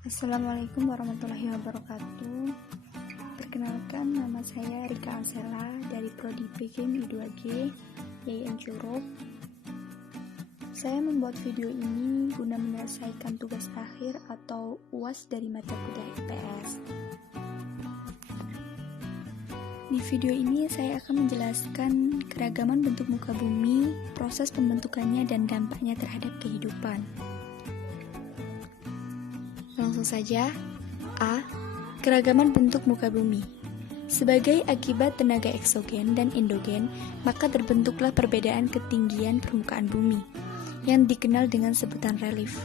Assalamualaikum warahmatullahi wabarakatuh. Perkenalkan, nama saya Rika Ansela dari Prodi PKM I2G YIN Curup. Saya membuat video ini guna menyelesaikan tugas akhir atau UAS dari mata kuliah IPS. Di video ini saya akan menjelaskan keragaman bentuk muka bumi, proses pembentukannya, dan dampaknya terhadap kehidupan. Langsung saja. A. Keragaman bentuk muka bumi. Sebagai akibat tenaga eksogen dan endogen, maka terbentuklah perbedaan ketinggian permukaan bumi, yang dikenal dengan sebutan relief.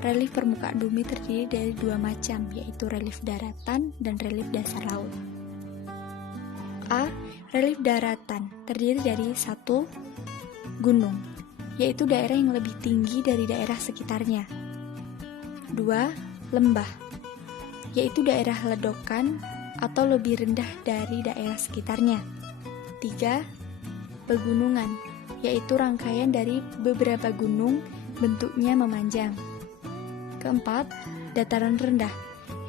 Relief permukaan bumi terdiri dari dua macam, yaitu relief daratan dan relief dasar laut. A. Relief daratan terdiri dari 1. Gunung, yaitu daerah yang lebih tinggi dari daerah sekitarnya. 2. Lembah, yaitu daerah ledokan atau lebih rendah dari daerah sekitarnya. 3. Pegunungan, yaitu rangkaian dari beberapa gunung bentuknya memanjang. 4. Dataran rendah,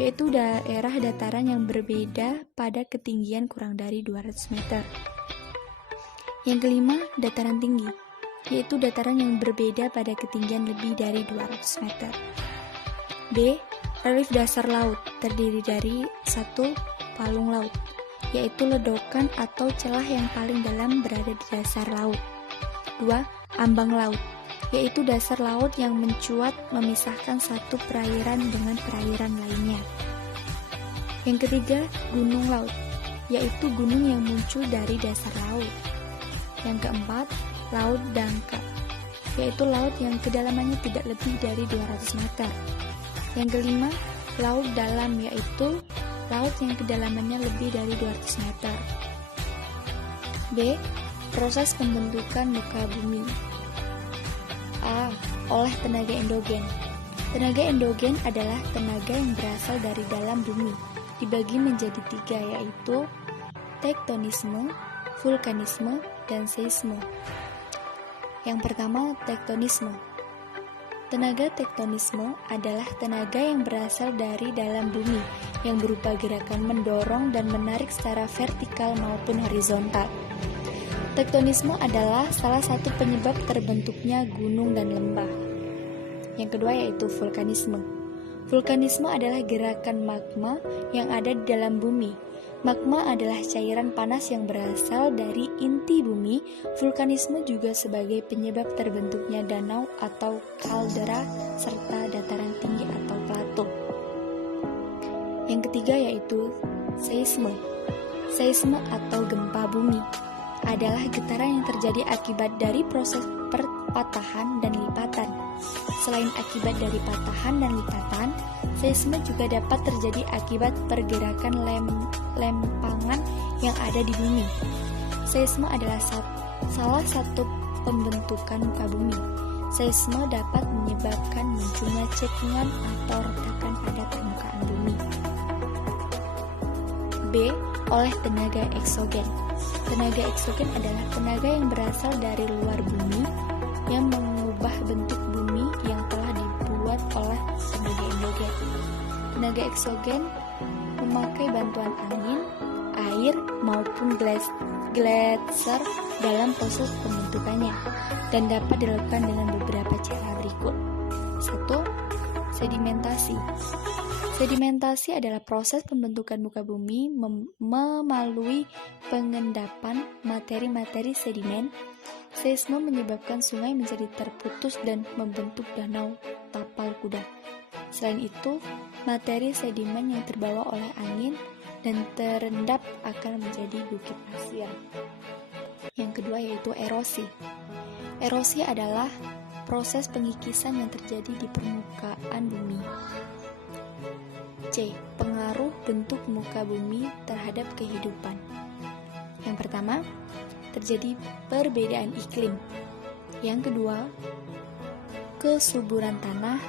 yaitu daerah dataran yang berbeda pada ketinggian kurang dari 200 meter. Yang 5. Dataran tinggi, yaitu dataran yang berbeda pada ketinggian lebih dari 200 meter. B. Relief dasar laut terdiri dari 1. Palung laut, yaitu ledokan atau celah yang paling dalam berada di dasar laut. 2. Ambang laut, yaitu dasar laut yang mencuat memisahkan satu perairan dengan perairan lainnya. Yang ketiga, gunung laut, yaitu gunung yang muncul dari dasar laut. Yang keempat, laut dangkal, yaitu laut yang kedalamannya tidak lebih dari 200 meter. Yang kelima, laut dalam, yaitu laut yang kedalamannya lebih dari 200 meter. B. Proses pembentukan muka bumi. A. Oleh tenaga endogen. Tenaga endogen adalah tenaga yang berasal dari dalam bumi, dibagi menjadi 3, yaitu tektonisme, vulkanisme, dan seisme. Yang pertama, tektonisme. Tenaga tektonisme adalah tenaga yang berasal dari dalam bumi yang berupa gerakan mendorong dan menarik secara vertikal maupun horizontal. Tektonisme adalah salah satu penyebab terbentuknya gunung dan lembah. Yang kedua yaitu vulkanisme. Vulkanisme adalah gerakan magma yang ada di dalam bumi. Magma adalah cairan panas yang berasal dari inti bumi. Vulkanisme juga sebagai penyebab terbentuknya danau atau kaldera serta dataran tinggi atau plato. Yang ketiga yaitu seisme. Seisme atau gempa bumi adalah getaran yang terjadi akibat dari proses perpatahan dan lipatan. Selain akibat dari patahan dan lipatan, seisme juga dapat terjadi akibat pergerakan lempangan yang ada di bumi. Seisme adalah salah satu pembentukan muka bumi. Seisme dapat menyebabkan munculnya cekungan atau retakan pada permukaan bumi. B. Oleh tenaga eksogen. Tenaga eksogen adalah tenaga yang berasal dari luar bumi yang mengubah bentuk bumi yang telah dibuat oleh tenaga endogen. Tenaga eksogen memakai bantuan angin, air, maupun gletser dalam proses pembentukannya dan dapat dilakukan dengan beberapa cara berikut. 1. Sedimentasi. Sedimentasi adalah proses pembentukan muka bumi melalui pengendapan materi-materi sedimen. Seisme menyebabkan sungai menjadi terputus dan membentuk danau tapal kuda. Selain itu, materi sedimen yang terbawa oleh angin dan terendap akan menjadi bukit pasir. Yang kedua yaitu erosi. Erosi adalah proses pengikisan yang terjadi di permukaan bumi. C. Pengaruh bentuk muka bumi terhadap kehidupan. Yang pertama, terjadi perbedaan iklim. Yang kedua, kesuburan tanah,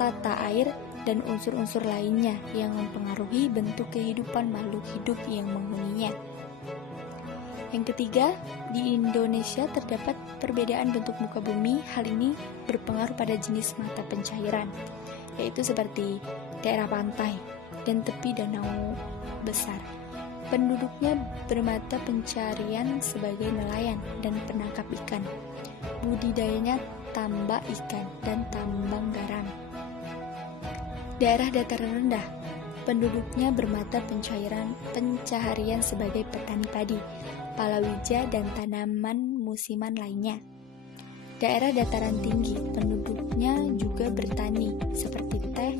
tata air, dan unsur-unsur lainnya yang mempengaruhi bentuk kehidupan makhluk hidup yang menghuninya. Yang ketiga, di Indonesia terdapat perbedaan bentuk muka bumi. Hal ini berpengaruh pada jenis mata pencairan. yaitu seperti daerah pantai dan tepi danau besar. Penduduknya bermata pencarian sebagai nelayan dan penangkap ikan. Budidayanya tambak ikan dan tambang garam. Daerah dataran rendah, penduduknya bermata pencaharian sebagai petani padi, palawija, dan tanaman musiman lainnya. Daerah dataran tinggi, penduduknya juga bertani seperti teh,